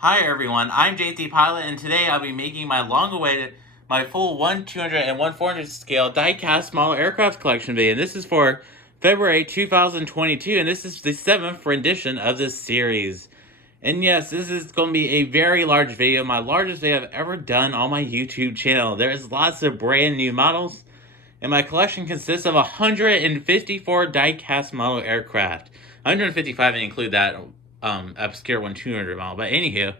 Hi everyone, I'm JT Pilot, and today I'll be making my full 1 200 and 1 400 scale die-cast model aircraft collection video. And this is for February 2022, and this is the 7th rendition of this series. And yes, this is going to be a very large video, my largest video I've ever done on my YouTube channel. There's lots of brand new models, and my collection consists of 154 die-cast model aircraft. 155 and include that obscure 200 model. But anywho,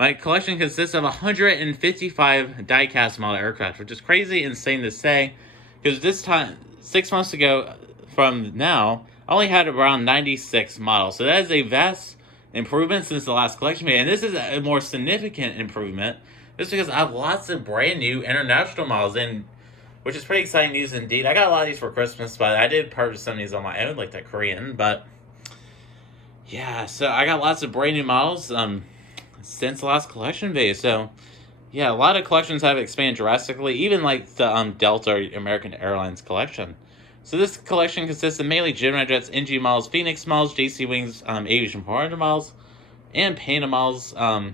my collection consists of 155 die-cast model aircraft, which is crazy insane to say, because this time, 6 months ago from now, I only had around 96 models. So that is a vast improvement since the last collection made, and this is a more significant improvement just because I have lots of brand new international models, and which is pretty exciting news indeed. I got a lot of these for Christmas, but I did purchase some of these on my own, like the Korean, but yeah, so I got lots of brand new models since the last collection video. So yeah, a lot of collections have expanded drastically, even like the Delta American Airlines collection. So this collection consists of mainly Gemini jets, NG models, Phoenix models, JC Wings, Aviation 400 models, and Pana models. So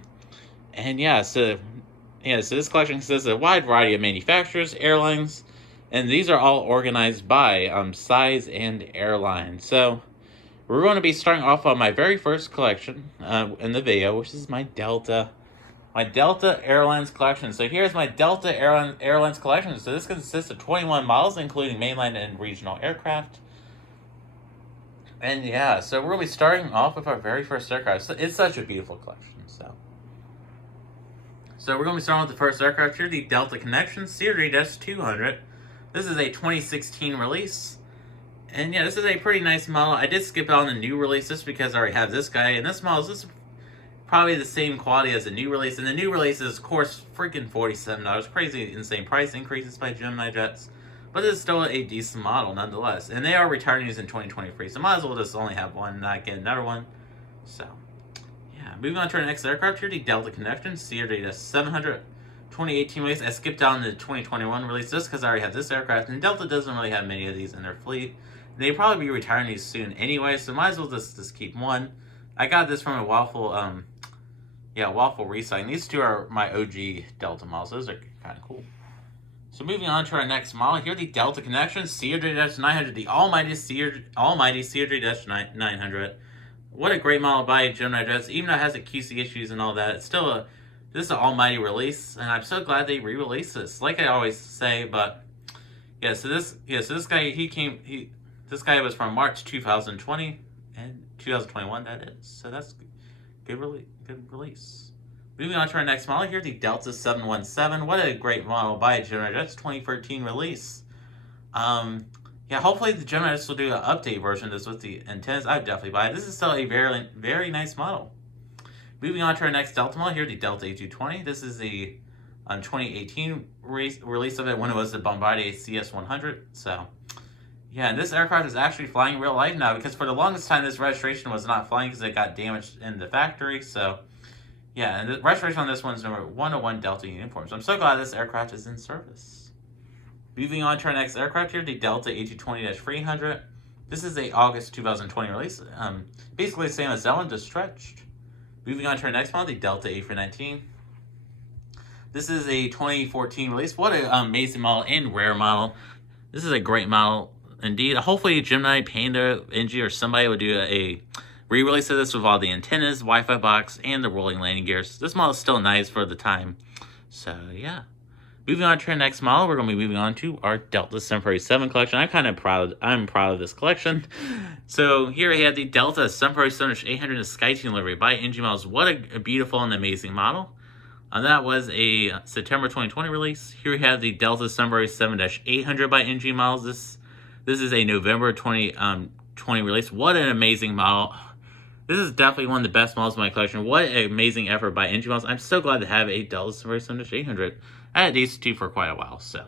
this collection consists of a wide variety of manufacturers, airlines, and these are all organized by size and airline. So we're going to be starting off on my very first collection in the video, which is my Delta Airlines collection. So here's my Delta Airlines collection. So this consists of 21 models, including mainline and regional aircraft. And yeah, so we're going to be starting off with our very first aircraft. So it's such a beautiful collection. So we're going to be starting with the first aircraft here, the Delta Connection Series 200. This is a 2016 release. And yeah, this is a pretty nice model. I did skip out on the new release just because I already have this guy. And this model is probably the same quality as the new release. And the new release is, of course, freaking $47. Crazy, insane price increases by Gemini Jets. But it's still a decent model nonetheless. And they are retiring these in 2023. So might as well just only have one and not get another one. So moving on to our next aircraft here, the Delta Connection Series 700 2018 release. I skipped down the 2021 release just because I already have this aircraft, and Delta doesn't really have many of these in their fleet. They'll probably be retiring these soon anyway, so might as well just keep one. I got this from a Waffle Recycling. These two are my OG Delta models. Those are kind of cool. So moving on to our next model here, the Delta Connection Series 900, the almighty Series 900. What a great model by Gemini Jets. Even though it has the QC issues and all that, it's still this is an almighty release, and I'm so glad they re-released this. Like I always say, but this guy this guy was from March 2020 and 2021. That is, so that's good release. Moving on to our next model here, the Delta 717. What a great model by Gemini Jets, 2013 release. Hopefully the Gemini Jets will do an update version of this with the antennas. I'd definitely buy it. This is still a very, very nice model. Moving on to our next Delta model here, the Delta A220. This is the 2018 release of it when it was the Bombardier CS100. So, yeah, and this aircraft is actually flying in real life now, because for the longest time this registration was not flying because it got damaged in the factory. So, yeah, and the registration on this one is number 101 Delta uniform. So I'm so glad this aircraft is in service. Moving on to our next aircraft here, the Delta A220-300. This is a August 2020 release. Basically the same as that one, just stretched. Moving on to our next model, the Delta A319. This is a 2014 release. What an amazing model and rare model. This is a great model indeed. Hopefully Gemini, Panda, NG, or somebody would do a re-release of this with all the antennas, Wi-Fi box, and the rolling landing gears. This model is still nice for the time. So yeah. Moving on to our next model, we're going to be moving on to our Delta 747 collection. I'm proud of this collection. So here we have the Delta 747-800 SkyTeam livery by NG Models. What a beautiful and amazing model. That was a September 2020 release. Here we have the Delta 747-800 by NG Models. This is a November 2020 release. What an amazing model. This is definitely one of the best models in my collection. What an amazing effort by NG Models. I'm so glad to have a Delta 747-800. I had these two for quite a while, so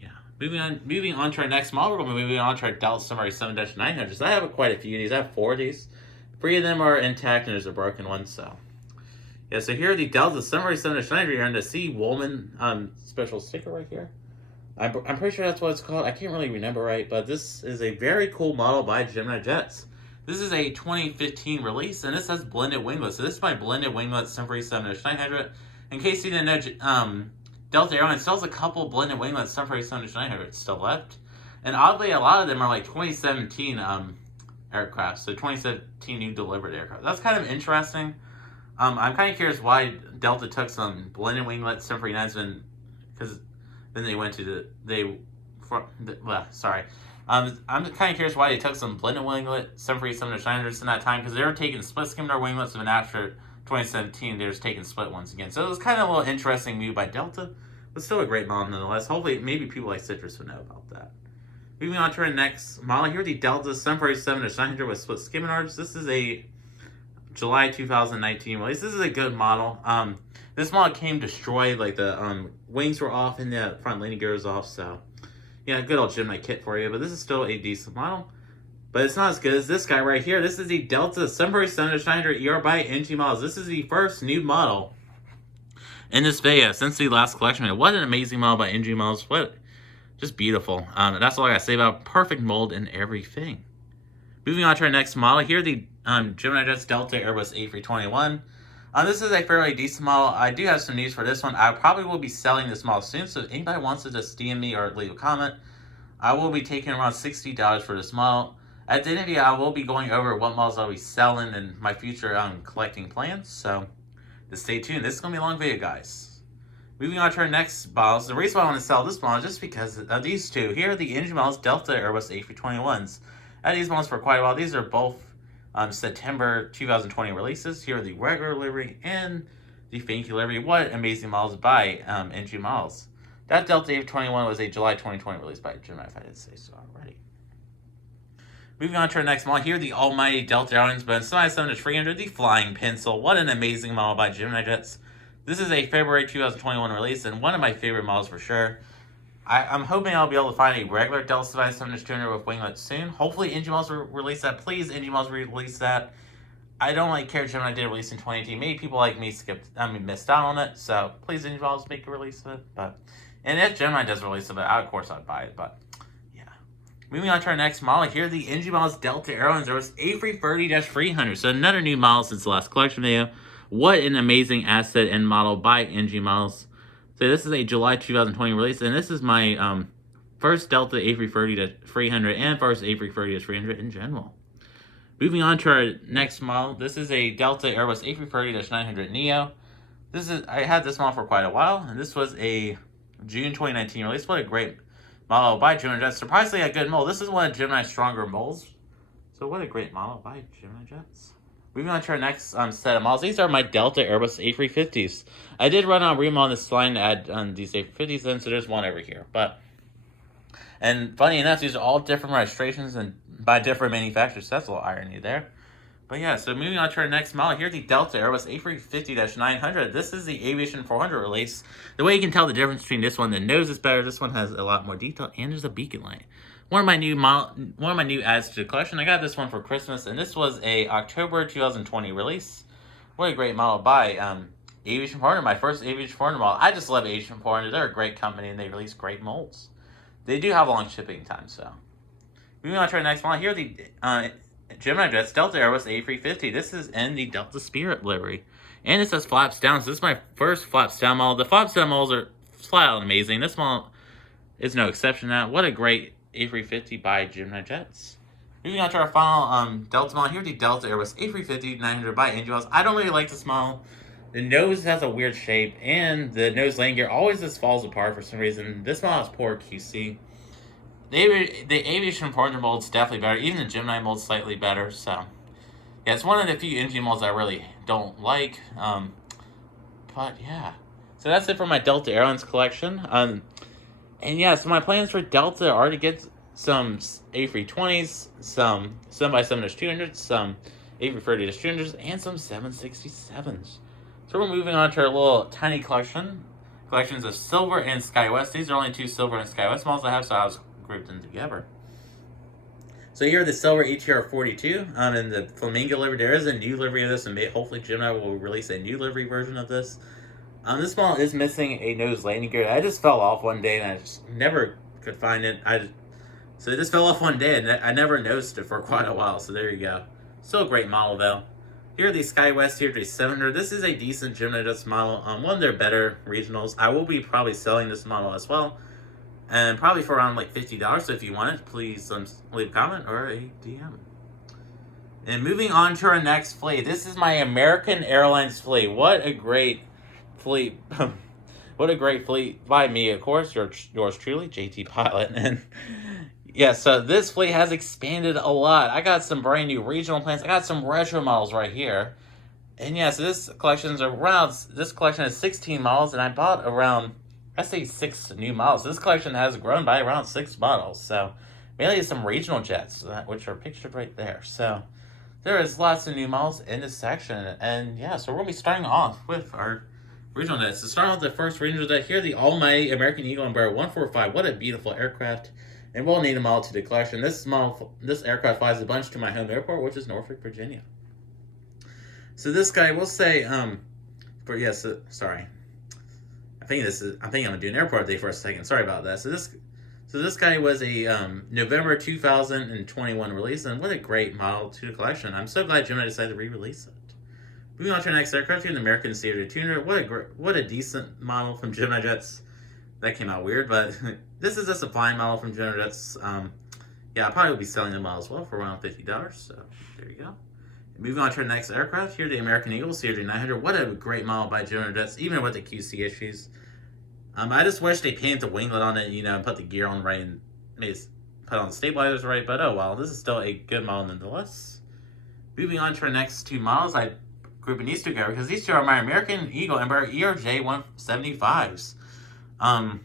yeah. Moving on to our next model, we're going to be moving on to our Delta 747-900s. I have quite a few of these. I have 4 of these. 3 of them are intact, and there's a broken one, so yeah. So here are the Delta 747-900. You're on the C. Woolman special sticker right here. I'm pretty sure that's what it's called. I can't really remember right, but this is a very cool model by Gemini Jets. This is a 2015 release, and this has blended winglets. So this is my blended winglet 747-900. In case you didn't know, Delta Airlines still has a couple blended winglets 747-900 still left. And oddly, a lot of them are like 2017 aircraft, so 2017 new delivered aircraft. That's kind of interesting. I'm kind of curious why Delta took some blended winglet 747s, because then they went to I'm kind of curious why they took some blended winglet 747-900s in that time, because they were taking split skimmed winglets, and then after 2017 they were just taking split ones again. So it was kind of a little interesting move by Delta, but still a great model nonetheless. Hopefully, maybe people like Citrus would know about that. Moving on to our next model here, the Delta 747-900 with split skimming arms. This is a July 2019 release. This is a good model. This model came destroyed, like the wings were off and the front landing gear was off, so yeah, good old Gemini kit for you, but this is still a decent model. But it's not as good as this guy right here. This is the Delta 747-900 ER by NG models. This is the first new model in this video since the last collection. What an amazing model by NG models. What, just beautiful. That's all I gotta say about perfect mold and everything. Moving on to our next model here, the Gemini Jets Delta Airbus A321. This is a fairly decent model. I do have some news for this one. I probably will be selling this model soon, so if anybody wants to just DM me or leave a comment, I will be taking around $60 for this model. At the end of the video, I will be going over what models I'll be selling and my future collecting plans, so just stay tuned. This is going to be a long video, guys. Moving on to our next models. The reason why I want to sell this model is just because of these two. Here are the engine models, Delta Airbus A321s. I had these models for quite a while. These are both September 2020 releases. Here are the regular livery and the Thank You livery. What amazing models by NG models. That Delta A321 was a July 2020 release by Gemini, if I didn't say so already. Moving on to our next model here, the almighty Delta Airlines Boeing 777-300, the Flying Pencil. What an amazing model by Gemini Jets. This is a February 2021 release and one of my favorite models for sure. I'm hoping I'll be able to find a regular Delta 777-200 with winglets soon. Hopefully, NG models will release that. Please, NG models release that. I don't like care Gemini did release in 2018. Maybe people like me missed out on it. So please, NG models, make a release of it. And if Gemini does release of it, of course I'd buy it. But yeah. Moving on to our next model here, the NG models Delta Airlines Airbus A330-300. So another new model since the last collection video. What an amazing asset and model by NG models. So this is a July 2020 release, and this is my first Delta A330-300 and first A330-300 in general. Moving on to our next model, this is a Delta Airbus A330-900 Neo. I had this model for quite a while, and this was a June 2019 release. What a great model by Gemini Jets. Surprisingly a good mold. This is one of Gemini's stronger molds. So what a great model by Gemini Jets. Moving on to our next set of models. These are my Delta Airbus A350s. I did run on remodel this line to add these A350s in, so there's one over here. And funny enough, these are all different registrations and by different manufacturers. So that's a little irony there. But yeah, so moving on to our next model here, the Delta Airbus A350-900. This is the Aviation 400 release. The way you can tell the difference between this one, the nose is better. This one has a lot more detail, and there's a beacon light. One of my new adds to the collection. I got this one for Christmas, and this was a October 2020 release. What a great model by Aviation 400, my first Aviation 400 model. I just love Aviation 400. They're a great company, and they release great molds. They do have long shipping time, so. Moving on to our next model here, the Gemini Jets Delta Airbus A350. This is in the Delta Spirit livery, and it says flaps down. So this is my first flaps down model. The flaps down models are flat out amazing. This model is no exception to that. What a great A350 by Gemini Jets. Moving on to our final Delta model here, the Delta Airbus A350-900 by NG models. I don't really like this model. The nose has a weird shape, and the nose landing gear always just falls apart for some reason. This model has poor QC. The Aviation 400 mold's definitely better. Even the Gemini mold's slightly better. So, yeah, it's one of the few NG molds I really don't like. But, yeah. So that's it for my Delta Airlines collection. And, yeah, so my plans for Delta are to get some A320s, some 7x7-200s, some A330-200s, and some 767s. So we're moving on to our little tiny collections of Silver and SkyWest. These are only two Silver and SkyWest models I have, so I was grouped them together. So here are the Silver ETR 42 in the Flamingo livery. There is a new livery of this, and hopefully Gemini will release a new livery version of this. This model is missing a nose landing gear. I just fell off one day, and I just never could find it. So it just fell off one day, and I never noticed it for quite a while. So there you go. Still a great model though. Here are the SkyWest Series 700. This is a decent Gemini Jets model. One of their better regionals. I will be probably selling this model as well. And probably for around like $50. So if you want it, please leave a comment or a DM. And moving on to our next fleet. This is my American Airlines fleet. What a great fleet. What a great fleet by me, of course. Yours truly, JT Pilot. And yeah, so this fleet has expanded a lot. I got some brand new regional planes. I got some retro models right here. And yeah, so this collection has 16 models, and I bought around, I say 6 new models. This collection has grown by around 6 models. So mainly some regional jets, which are pictured right there. So there is lots of new models in this section. And yeah, so we're going to be starting off with our regional jets. So starting with the first regional jet here, the almighty American Eagle Embraer 145. What a beautiful aircraft. And we'll need a model to the collection. This aircraft flies a bunch to my home airport, which is Norfolk, Virginia. So this guy, we'll say, sorry. I think I'm gonna do an airport day for a second. Sorry about that. So this guy was a November 2021 release, and what a great model to the collection. I'm so glad Gemini decided to re-release it. Moving on to our next aircraft here, the American Series 200. What a decent model from Gemini Jets. That came out weird, but this is a supply model from Gemini Jets. Yeah, I'll probably be selling the model as well for around $50. So there you go. Moving on to our next aircraft here, the American Eagle Series 900. What a great model by Gemini Jets, even with the QC issues. I just wish they painted the winglet on it, and put the gear on right and put on the stabilizers right. But oh well, this is still a good model nonetheless. Moving on to our next 2 models, I grouping these two together because these two are my American Eagle Embraer ERJ 175s. And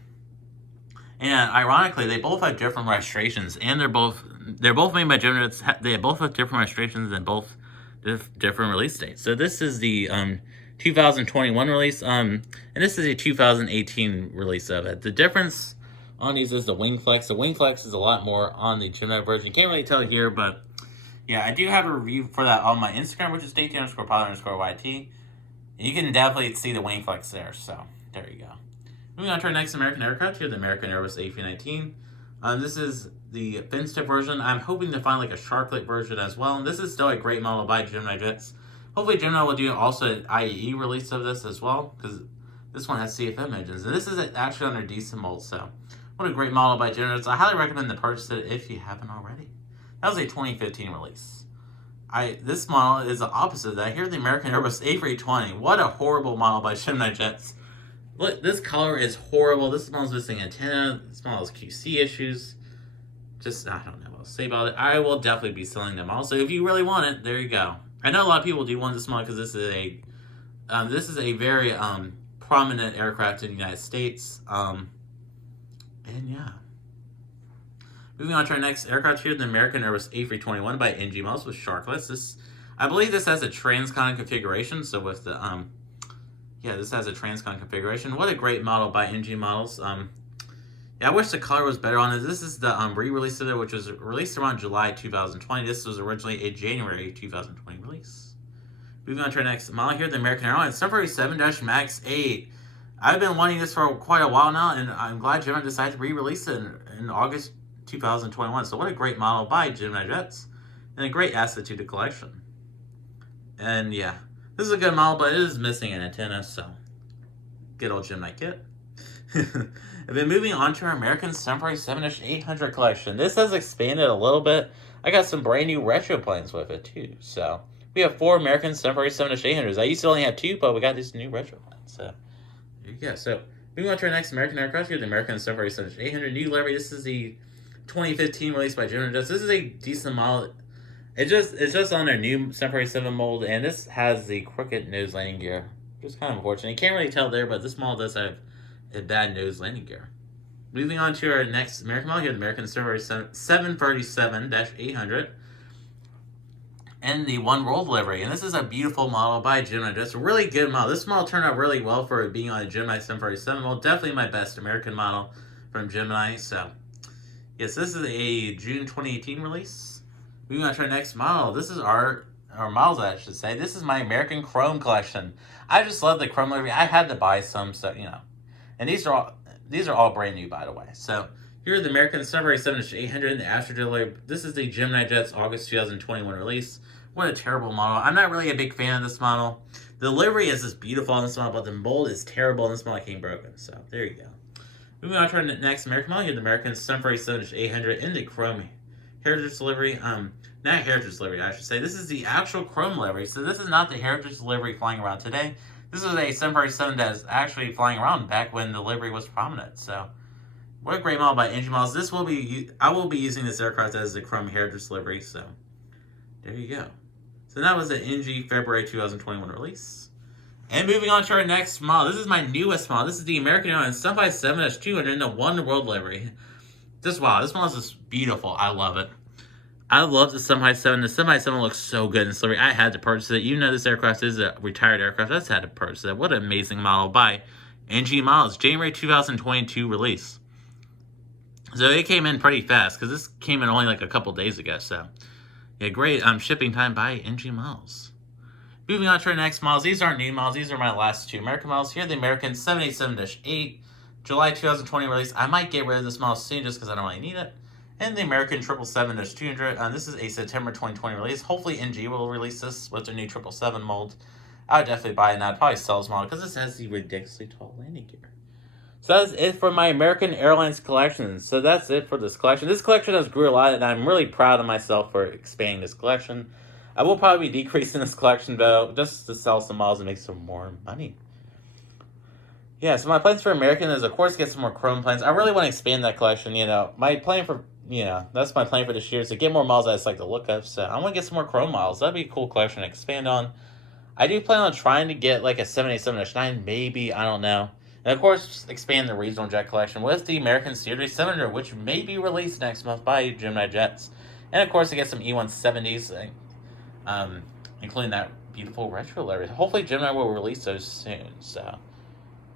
ironically, they both have different registrations, and they're both made by Gemini. They both have different registrations and both different release dates. So this is the 2021 release, and this is a 2018 release of it. The difference on these is the wing flex. The wing flex is a lot more on the Gemini version. You can't really tell here, but yeah, I do have a review for that on my Instagram, which is JT_pilot_YT. And you can definitely see the wing flex there. So there you go. Moving on to our next American aircraft here, the American Airbus A319. This is the fin tip version. I'm hoping to find like a sharklet version as well. And this is still a great model by Gemini Jets. Hopefully Gemini will do also an IAE release of this as well, because this one has CFM engines. And this is actually under decent mold. So what a great model by Gemini Jets. I highly recommend to purchase it if you haven't already. That was a 2015 release. This model is the opposite of that. Here, the American Airbus A320. What a horrible model by Gemini Jets. Look, this color is horrible. This model's missing antenna. This model has QC issues. I don't know what to say about it. I will definitely be selling them all. So if you really want it, there you go. I know a lot of people do want this model because this is a very prominent aircraft in the United States. And yeah. Moving on to our next aircraft here, the American Airbus A321 by NG Models with sharklets. I believe this has a transcon configuration. So with the this has a transcon configuration. What a great model by NG Models. Yeah, I wish the color was better on it. This is the re-release of it, which was released around July 2020. This was originally a January 2020 release. Moving on to our next model here, the American Airlines 747-MAX 8. I've been wanting this for quite a while now, and I'm glad Gemini decided to re-release it in August 2021. So what a great model by Gemini Jets, and a great asset to the collection. And yeah, this is a good model, but it is missing an antenna, so good old Gemini kit. I've been moving on to our American 747-800 collection. This has expanded a little bit. I got some brand new retro planes with it too. So we have 4 American 747-800s. I used to only have 2, but we got these new retro planes. So there you go. So moving on to our next American aircraft here, the American 747-800 new livery. This is the 2015 release by Gemini Jets. This is a decent model. It's just on their new 747 mold, and this has the crooked nose landing gear, which is kind of unfortunate. You can't really tell there, but this model does have a bad nose landing gear. Moving on to our next American model here, the American 737-800, and the one roll livery. And this is a beautiful model by Gemini. Just a really good model. This model turned out really well for being on a Gemini 747 model. Definitely my best American model from Gemini. So yes, this is a June 2018 release. Moving on to our next model. This is our models, I should say. This is my American Chrome collection. I just love the Chrome livery. I had to buy some, so and these are all brand new, by the way. So here are the American 747-800 and the Astro Delay. This is the Gemini Jets August 2021 release. What a terrible model. I'm not really a big fan of this model. The livery is just beautiful on this model, but the mold is terrible and this model came broken. So there you go. Moving on to our next American model, here the American 747-800 in the chrome heritage livery. Not heritage livery, I should say. This is the actual chrome livery. So this is not the heritage livery flying around today. This is a 747 that is actually flying around back when the livery was prominent. So what a great model by NG Models. I will be using this aircraft as the chrome heritage livery. So there you go. So that was the NG February 2021 release. And moving on to our next model. This is my newest model. This is the American Airlines 757-200 in the One World livery. Wow, this model is just beautiful. I love it. I love the 757. The 757 looks so good in this livery. I had to purchase it. Even though this aircraft is a retired aircraft, I just had to purchase it. What an amazing model by NG Models. January 2022 release. So it came in pretty fast because this came in only like a couple days ago. So yeah, great shipping time by NG Models. Moving on to our next models. These aren't new models. These are my last two American models. Here, the American 787-8, July 2020 release. I might get rid of this model soon just because I don't really need it. And the American 777-200. This is a September 2020 release. Hopefully, NG will release this with their new 777 mold. I would definitely buy it, and I'd probably sell this model because this has the ridiculously tall landing gear. So that's it for my American Airlines collection. So that's it for this collection. This collection has grew a lot, and I'm really proud of myself for expanding this collection. I will probably be decreasing this collection, though, just to sell some models and make some more money. Yeah, so my plans for American is, of course, get some more chrome planes. I really want to expand that collection, My plan for, that's my plan for this year is to get more models I just like to look up. So I want to get some more chrome models. That'd be a cool collection to expand on. I do plan on trying to get like a 787-9, maybe, I don't know. And, of course, expand the regional jet collection with the American Series 700, which may be released next month by Gemini Jets. And, of course, to get some E170s, including that beautiful retro livery. Hopefully Gemini will release those soon. So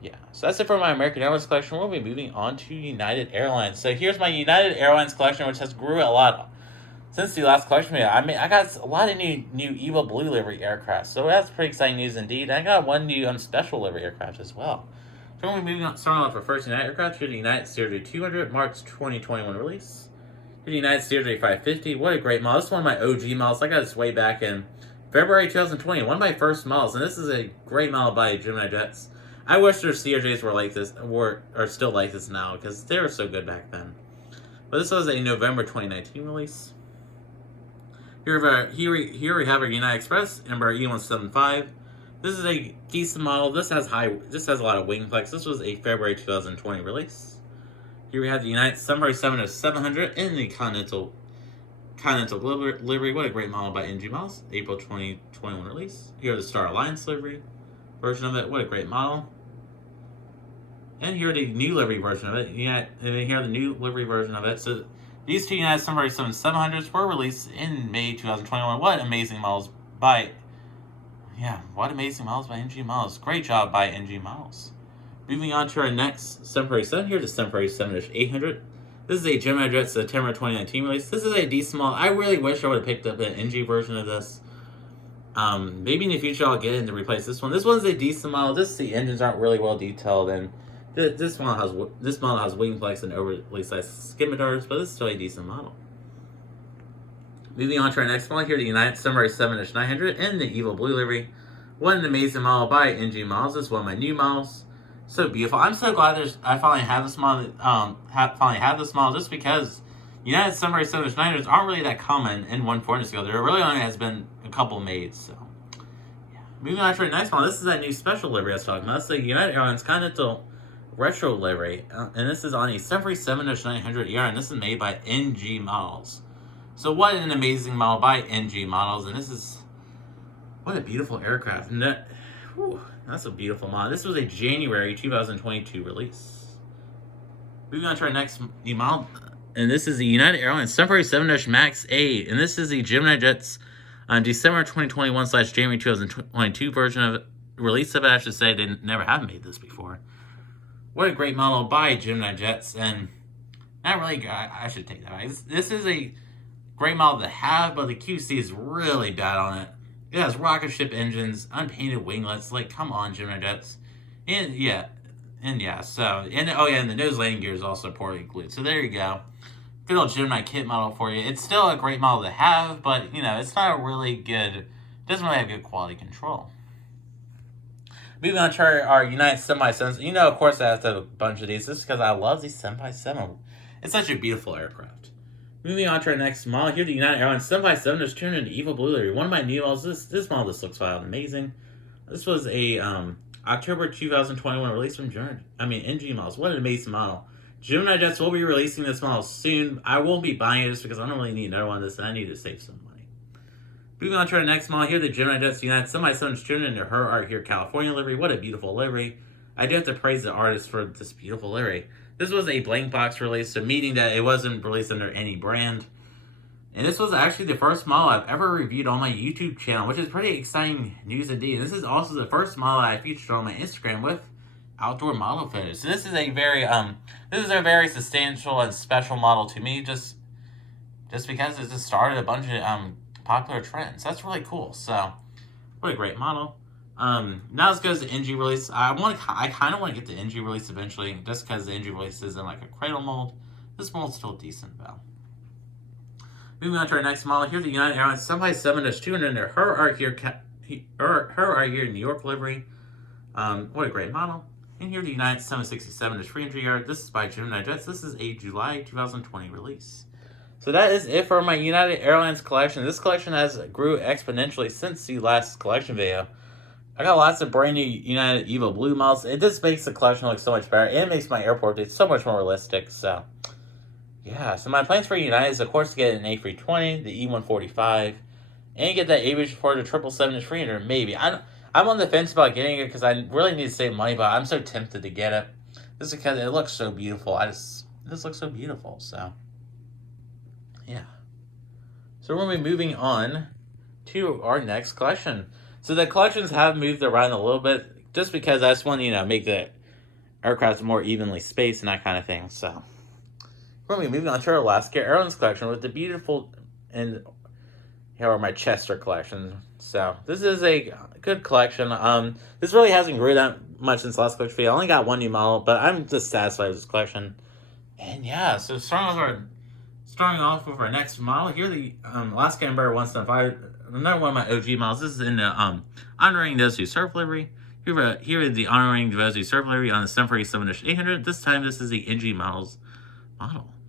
yeah, so that's it for my American Airlines collection. We'll be moving on to United Airlines. So here's my United Airlines collection, which has grew a lot since the last collection video. I got a lot of new Evil Blue livery aircraft, so that's pretty exciting news indeed. I got one new special livery aircraft as well. So we'll be moving on, starting off with first United aircraft. Here's the United Series 200, March 2021 release. The United Series 550. What a great model. This is one of my OG models. I got this way back in February 2020. One of my first models. And this is a great model by Gemini Jets. I wish their CRJs were like this, are still like this now, because they were so good back then. But this was a November 2019 release. Here we have our United Express, Embraer E175. This is a decent model. This has a lot of wing flex. This was a February 2020 release. Here we have the United 747-700 in the Continental livery. What a great model by NG Models. April 2021 release. Here are the Star Alliance livery version of it. What a great model. And here are the new livery version of it. And here are the new livery version of it. So these two United 747-700s were released in May 2021. What amazing models by NG Models. Great job by NG Models. Moving on to our next 747. Here's the 747-800. This is a Gemini Jet September 2019 release. This is a decent model. I really wish I would have picked up an NG version of this. Maybe in the future I'll get it to replace this one. This one's a decent model. The engines aren't really well detailed, and this model has wing flex and overly sized skimitars, but this is still a decent model. Moving on to our next model here, the United 747-900 in the Evil Blue livery. What an amazing model by NG Models. This is one of my new models. So beautiful. I'm so glad I finally have this model. Just because United 747-900s aren't really that common in 140 scale. There really only has been a couple made. So yeah. Moving on to our next model. This is that new special livery I was talking about. It's the United Airlines Continental retro livery, and this is on a 747-900 ER, and this is made by NG Models. So what an amazing model by NG Models, and what a beautiful aircraft. And that's a beautiful model. This was a January 2022 release. Moving on to our next new model, and this is the United Airlines 747-MAX 8, and this is the Gemini Jets December 2021/January 2022 version of it. Release of it, I should say. They never have made this before. What a great model by Gemini Jets, and not really. I should take that back. This is a great model to have, but the QC is really bad on it. It has rocket ship engines, unpainted winglets. Like, come on, Gemini Jets. And the nose landing gear is also poorly glued. So there you go. good old Gemini kit model for you. It's still a great model to have, but, you know, it's not a really good, doesn't really have good quality control. Moving on to our United 7x7s. You know, of course, I have to have a bunch of these. This is because I love these 7x7. It's such a beautiful aircraft. Moving on to our next model. Here, the United Airlines 7x7 is turned into Evil Blue livery. One of my new models. This model just looks wild and amazing. This was a October 2021 release from NG Models. What an amazing model. Gemini Jets will be releasing this model soon. I won't be buying it just because I don't really need another one of this, and I need to save some money. Moving on to our next model here, the Gemini Jets United Semi-7 is turned into Her Art Here California livery. What a beautiful livery. I do have to praise the artist for this beautiful livery. This was a blank box release, so meaning that it wasn't released under any brand. And this was actually the first model I've ever reviewed on my YouTube channel, which is pretty exciting news indeed. This is also the first model I featured on my Instagram with outdoor model photos. So this is a very substantial and special model to me, just because it just started a bunch of popular trends. That's really cool. So, what a great model. Now let's go to the NG release. I kind of want to get the NG release eventually, just because the NG release is in like a cradle mold. This mold's still decent though. Moving on to our next model here, the United Airlines 7x7-200 under Her Art Here New York livery. What a great model. And here the United 767-300 This is by Gemini Jets. This is a July 2020 release. So that is it for my United Airlines collection. This collection has grew exponentially since the last collection video. I got lots of brand new United Evil Blue models. It just makes the collection look so much better. And it makes my airport dates so much more realistic. So, yeah. So my plans for United is, of course, to get an A320, the E145, and get that Aviation for the 777-300, maybe. I'm on the fence about getting it because I really need to save money, but I'm so tempted to get it. Just because it looks so beautiful. It just looks so beautiful, so... yeah. So we're going to be moving on to our next collection. So the collections have moved around a little bit just because I just want to, make the aircraft more evenly spaced and that kind of thing. So we're going to be moving on to our Alaska Airlines collection with the beautiful, and here are my Chester collections. So this is a good collection. This really hasn't grew that much since last collection video. I only got one new model, but I'm just satisfied with this collection. And yeah, so starting off with our next model here, the Alaska Embraer 175, another one of my OG models. This is in the Honoring Those Who Serve livery. Here is the Honoring Those Who Serve livery on the 747-800. This time, this is the NG model.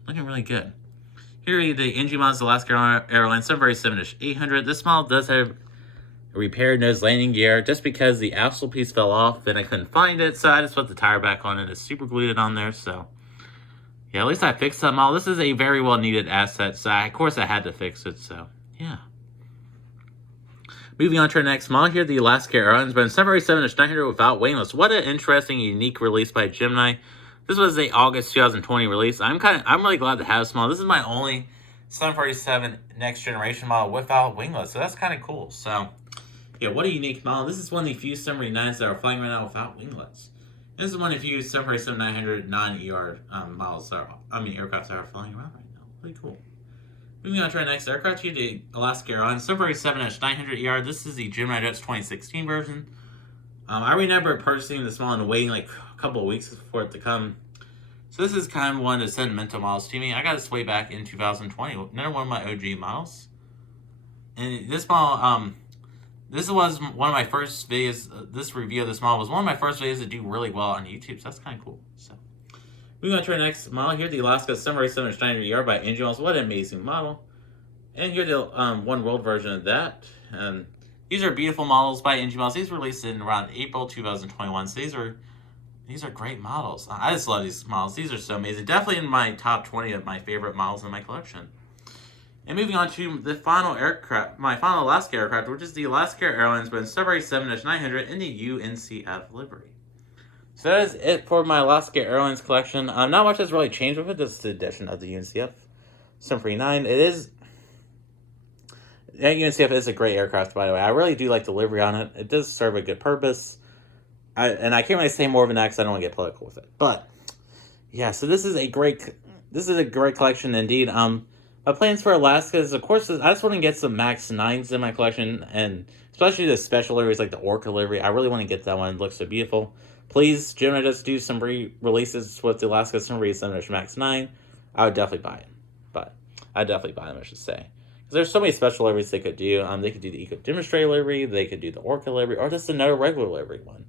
Looking really good. Here are the NG models, Alaska Airlines 747-800. This model does have a repaired nose landing gear. Just because the axle piece fell off, then I couldn't find it, so I just put the tire back on it. It's super glued it on there, so... yeah, at least I fixed that model. This is a very well-needed asset, so of course I had to fix it, so yeah. Moving on to our next model here, the Alaska Airlines Boeing 747-900 without wingless. What an interesting, unique release by Gemini. This was a August 2020 release. I'm really glad to have this model. This is my only 747 next generation model without wingless, so that's kind of cool. So yeah, what a unique model. This is one of the few 749s that are flying right now without winglets. This is one of the few 747-900 non-ER models aircraft that are flying around right now. Pretty cool. Moving on to our next aircraft here, the Alaska Airlines 747-900 ER. This is the Gemini Jets 2016 version. I remember purchasing this model and waiting like a couple of weeks for it to come. So this is kind of one of the sentimental models to me. I got this way back in 2020. Another one of my OG models. And this model, this was one of my first videos, this review of this model was one of my first videos that do really well on YouTube, so that's kind of cool. So, moving on to our next model here, the Alaska 747-900 by NG Models. What an amazing model. And here the One World version of that. These are beautiful models by NG Models. These were released in around April 2021, so these are great models. I just love these models. These are so amazing. Definitely in my top 20 of my favorite models in my collection. And moving on to the final aircraft, my final Alaska aircraft, which is the Alaska Airlines Boeing 747-900 in the UNCF livery. So that is it for my Alaska Airlines collection. Not much has really changed with it. This is the addition of the UNCF 739. That UNCF is a great aircraft, by the way. I really do like the livery on it. It does serve a good purpose. And I can't really say more than that because I don't want to get political with it. But yeah, so this is a great collection indeed. My plans for Alaska is, of course, I just want to get some MAX 9s in my collection, and especially the special liveries like the Orca livery. I really want to get that one. It looks so beautiful. Please, Gemini, just do some re-releases with the Alaska 737 MAX 9. I would definitely buy it. I'd definitely buy them, I should say. Because there's so many special liveries they could do. They could do the Eco Demonstrator livery, they could do the Orca livery, or just another regular livery one.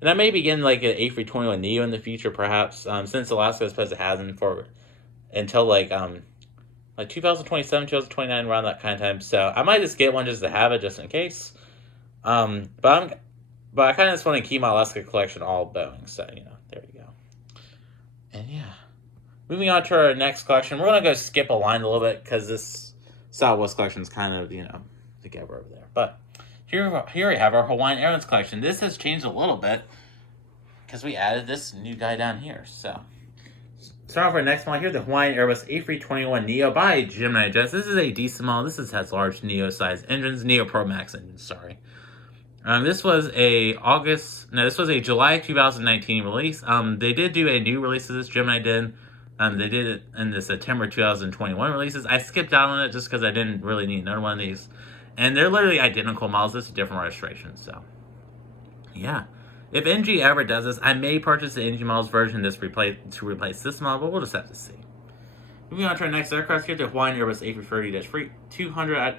And I may be getting like an A321neo in the future, perhaps, since Alaska is supposed to have them for until like 2027, 2029, around that kind of time. So I might just get one just to have it, just in case. But I kind of just want to keep my Alaska collection all Boeing. So there you go. And yeah, moving on to our next collection, we're gonna go skip a line a little bit because this Southwest collection is kind of together over there. But here we have our Hawaiian Airlines collection. This has changed a little bit because we added this new guy down here. So start off our next model here, the Hawaiian Airbus A321neo by Gemini Jets. This is a decent model. This has large Neo size engines, Neo Pro Max engines. Sorry. This was a July 2019 release. They did do a new release of this. Gemini did. They did it in the September 2021 releases. I skipped out on it just because I didn't really need another one of these. And they're literally identical models. This is a different registration. So, yeah. If NG ever does this, I may purchase the NG models version to replace this model, but we'll just have to see. Moving on to our next aircraft here, the Hawaiian Airbus A330-200,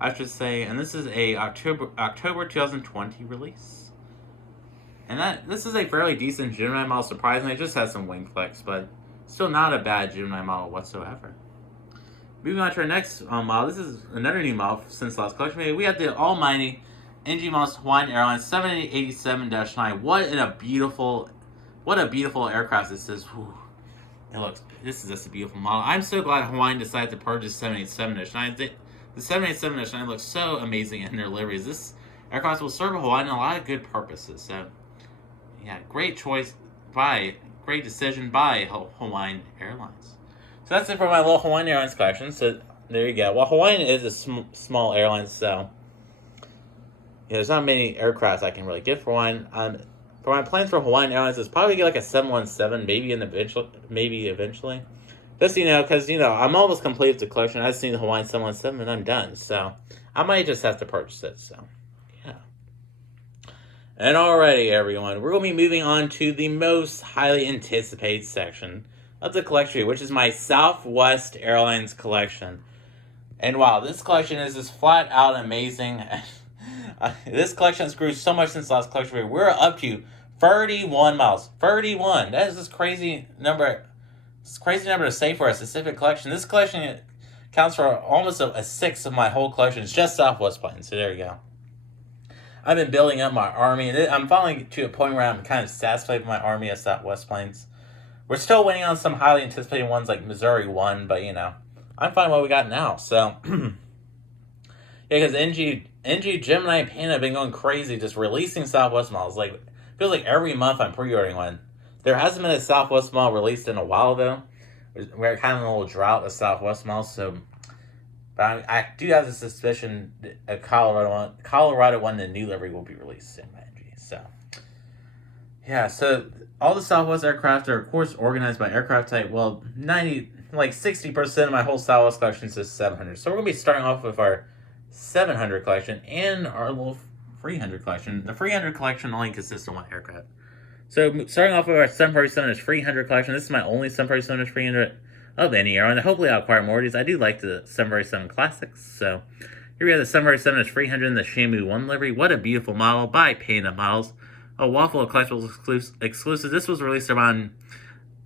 I should say, and this is a October 2020 release. And this is a fairly decent Gemini model, surprisingly. It just has some wing flex, but still not a bad Gemini model whatsoever. Moving on to our next model, this is another new model since last collection. We have the almighty NG models Hawaiian Airlines 7887-9. What a beautiful aircraft this is. Whew. This is just a beautiful model. I'm so glad Hawaiian decided to purchase 787-9. The 787-9 looks so amazing in their liveries. This aircraft will serve Hawaiian in a lot of good purposes. So, yeah, great decision by Hawaiian Airlines. So that's it for my little Hawaiian Airlines collection. So there you go. Well, Hawaiian is a small airline, so there's not many aircrafts I can really get for Hawaiian. For my plans for Hawaiian Airlines is probably get like a 717, maybe eventually. Just because I'm almost complete with the collection. I just need the Hawaiian 717 and I'm done. So I might just have to purchase it. So yeah. And alrighty, everyone, we're gonna be moving on to the most highly anticipated section of the collection, which is my Southwest Airlines collection. And wow, this collection is just flat out amazing. This collection has grew so much since the last collection. We're up to 31 miles. 31. That is this crazy number. It's a crazy number to say for a specific collection. This collection counts for almost a sixth of my whole collection. It's just Southwest planes. So there you go. I've been building up my army, and I'm finally to a point where I'm kind of satisfied with my army of Southwest planes. We're still waiting on some highly anticipated ones like Missouri 1, but I'm fine with what we got now. So yeah, because NG, Gemini, and Panda have been going crazy just releasing Southwest models. Like, it feels like every month I'm pre-ordering one. There hasn't been a Southwest model released in a while, though. We're kind of in a little drought of Southwest models, so... But I do have the suspicion that a Colorado one, the new livery, will be released in NG. So, yeah, so all the Southwest aircraft are, of course, organized by aircraft type. Well, 60% of my whole Southwest collection is 700. So we're going to be starting off with our 700 collection and our little 300 collection. The 300 collection only consists of one aircraft. So starting off with our 737-300 collection, this is my only 737-300 of any airline. Hopefully I'll acquire more of these. I do like the 737 Classics. So here we have the 737-300 in the Shamu 1 livery. What a beautiful model by Panda Models. A waffle of collectibles exclusive. This was released around,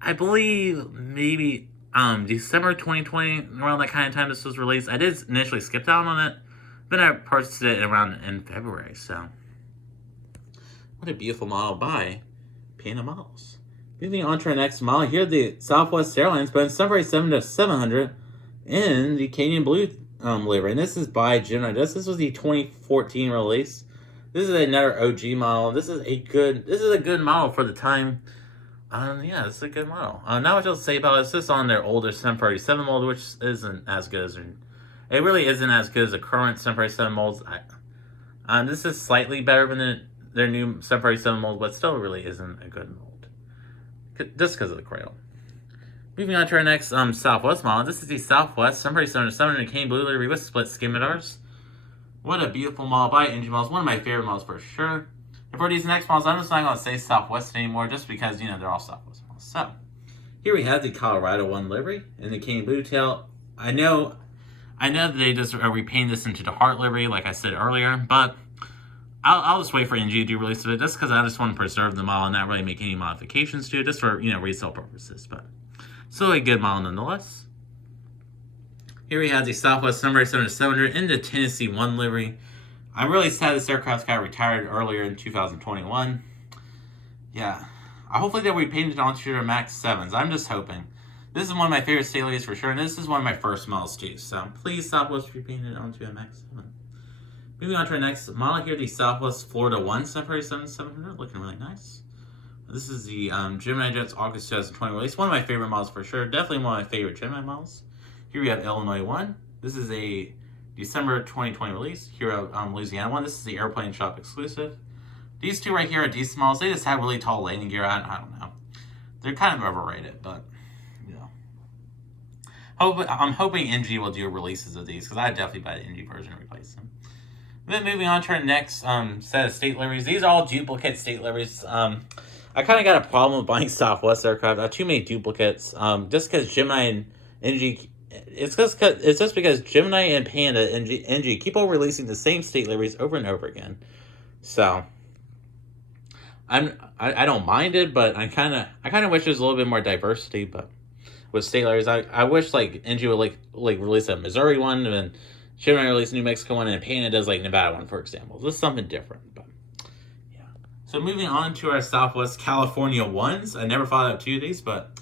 I believe, maybe December 2020, around that kind of time this was released. I did initially skip out on it, but I purchased it around in February. So what a beautiful model by Panda Models. Moving on to our next model, here the Southwest Airlines, but in 737-700 in the Canyon Blue livery. And this is by Gemini. This was the 2014 release. This is another OG model. This is a good model for the time. Yeah, this is a good model. Not much else to say about it. It's just on their older 737 mold, which isn't as good as it really isn't as good as the current 737 molds. This is slightly better than their new 737 mold, but still really isn't a good mold. Just because of the cradle. Moving on to our next Southwest model. This is the Southwest 737-700 in Canyon Blue livery with split skimitars. What a beautiful model by NG Models. One of my favorite models for sure. And for these next models, I'm just not going to say Southwest anymore just because, they're all Southwest models. So, here we have the Colorado 1 livery in the Canyon Blue tail know that they just are repainting this into the heart livery, like I said earlier, but I'll just wait for NG to release it just because I just want to preserve the model and not really make any modifications to it, just for, resale purposes. But still a good model nonetheless. Here we have the Southwest 737-700 in the Tennessee 1 livery. I'm really sad this aircraft got retired earlier in 2021. Yeah, hopefully they'll repaint it onto their MAX 7s. I'm just hoping. This is one of my favorite Staleys for sure, and this is one of my first models too. So please, Southwest, repaint it onto a MAX 7. Moving on to our next model here, the Southwest Florida 1 737-700, looking really nice. This is the Gemini Jets August 2020 release. One of my favorite models for sure. Definitely one of my favorite Gemini models. Here we have Illinois 1. This is a December 2020 release. Here we have Louisiana 1. This is the Airplane Shop exclusive. These two right here are decent models. They just have really tall landing gear. I don't know. They're kind of overrated, but I'm hoping NG will do releases of these because I'd definitely buy the NG version and replace them. Then moving on to our next set of state liveries. These are all duplicate state liveries. I kind of got a problem with buying Southwest aircraft. Too many duplicates. Just because Gemini and NG, it's just because Gemini and Panda and NG keep on releasing the same state liveries over and over again. So I don't mind it, but I kind of wish there's a little bit more diversity. But with state liveries, I wish like NG would like release a Missouri one and then Gemini release New Mexico one, and Panda does like Nevada one, for example. This is something different, but yeah. So moving on to our Southwest California ones. I never thought of two of these, but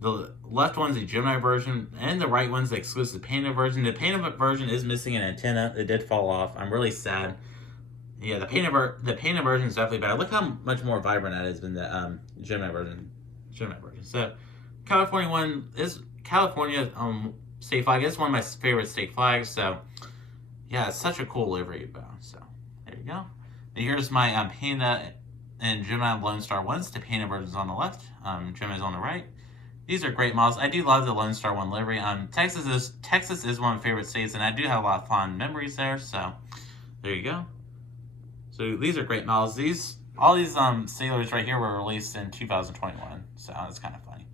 the left one's the Gemini version, and the right one's the exclusive Panda version. The Panda version is missing an antenna. It did fall off. I'm really sad. Yeah, the Panda version is definitely better. Look how much more vibrant that is than the Gemini version. So California one is California state flag. It's one of my favorite state flags. So yeah, it's such a cool livery. So there you go. And here's my Panda and Gemini Lone Star ones. The Panda version's on the left. Gemini's on the right. These are great models. I do love the Lone Star 1 livery. Texas is one of my favorite states, and I do have a lot of fond memories there. So there you go. So these are great models. All these sailors right here were released in 2021. So that's kind of funny.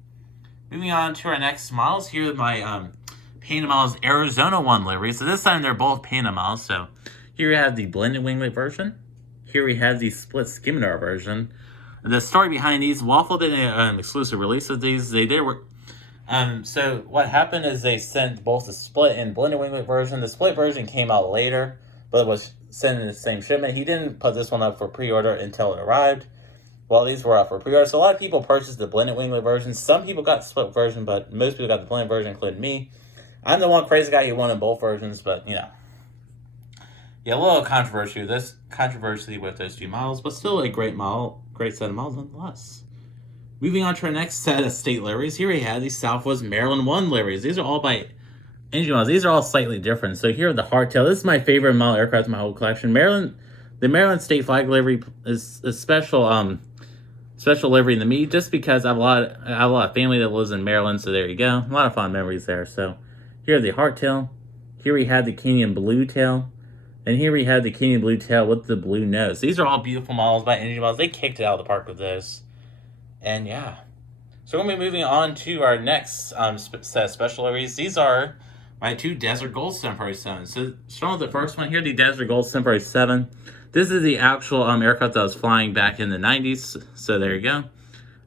Moving on to our next models. Here are my Panda models Arizona 1 livery. So this time they're both Panda models. So here we have the blended winglet version. Here we have the split Scimitar version. The story behind these, Waffle did an exclusive release of these. They did work. So what happened is they sent both the split and blended winglet version. The split version came out later, but it was sent in the same shipment. He didn't put this one up for pre-order until it arrived. Well, these were up for pre-order. So a lot of people purchased the blended winglet version. Some people got the split version, but most people got the blended version, including me. I'm the one crazy guy who wanted both versions, but Yeah, a little controversy with those two models, but still a great set of models nonetheless. Moving on to our next set of state liveries. Here we have the Southwest Maryland 1 liveries. These are all by NG models. These are all slightly different. So here are the hardtail. This is my favorite model aircraft in my whole collection. The Maryland state flag livery is a special livery to me, just because I have a lot of family that lives in Maryland. So there you go. A lot of fond memories there. So here are the hardtail. Here we have the Kenyan blue tail. And here we have the Kenyan blue tail with the blue nose. These are all beautiful models by NG models. They kicked it out of the park with this. And yeah. So we're going to be moving on to our next set of special liveries. These are my two Desert Gold 747s. So starting with the first one here, the Desert Gold 747. This is the actual aircraft that I was flying back in the 90s. So there you go.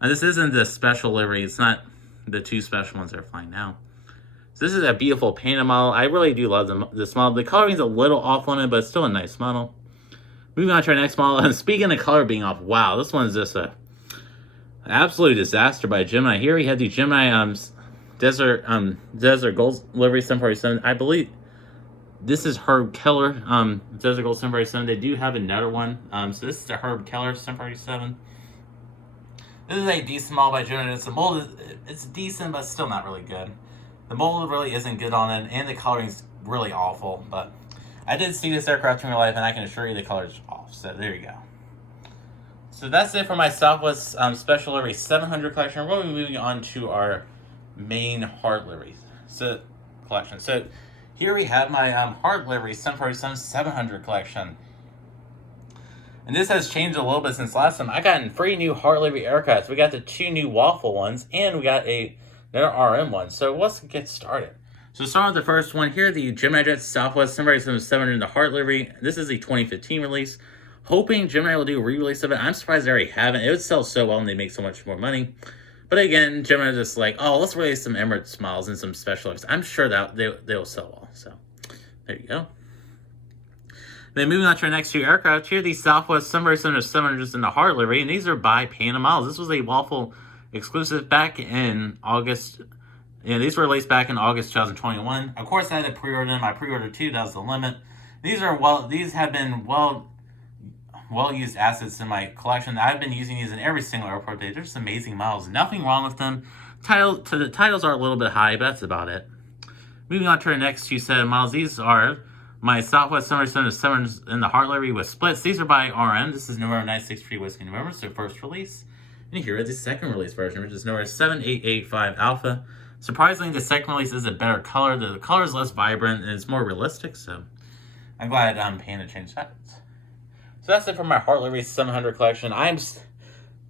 And this isn't the special livery. It's not the two special ones that are flying now. So this is a beautiful Panda model. I really do love this model. The coloring's a little off on it, but it's still a nice model. Moving on to our next model. And speaking of color being off, wow, this one's just an absolute disaster by Gemini. Here we have the Gemini Desert Gold livery 747. I believe this is Herb Keller Desert Gold 747. They do have another one. So this is the Herb Keller 747. This is a decent model by Gemini. The mold it's decent, but still not really good. The mold really isn't good on it, and the coloring's really awful. But I did see this aircraft in real life, and I can assure you the color's off. So there you go. So that's it for my Southwest Special Livery 700 collection. We're going to be moving on to our main Heart Livery collection. So here we have my Heart Livery 747 700 collection. And this has changed a little bit since last time. I got 3 new Heart Livery aircrafts. We got the 2 new Waffle ones, and we got another RM one. So let's get started. So starting with the first one here, the Gemini Jet Southwest 700 in the Heart livery. This is the 2015 release. Hoping Gemini will do a re-release of it. I'm surprised they already haven't. It would sell so well and they make so much more money. But again, Gemini is just like, oh, let's release some Emirates models and some special effects. I'm sure that they'll sell well. So there you go. Then moving on to our next two aircraft, here the Southwest 700 in the Heart livery, and these are by Panda models. This was a Waffle exclusive back in August. Yeah, these were released back in August 2021. Of course, I had to pre-order them. I pre-ordered 2. That was the limit. These have been well-used assets in my collection. I've been using these in every single airport day. They're just amazing models. Nothing wrong with them. The titles are a little bit high, but that's about it. Moving on to our next two set of models. These are my Southwest 700 in the Heart livery with splits. These are by RM. This is November 963 Whiskey November, so first release. And here is the second release version, which is November 7885 Alpha. Surprisingly, the second release is a better color. The color is less vibrant and it's more realistic, so I'm glad Panda changed that. So that's it for my Heart livery 700 collection. I'm just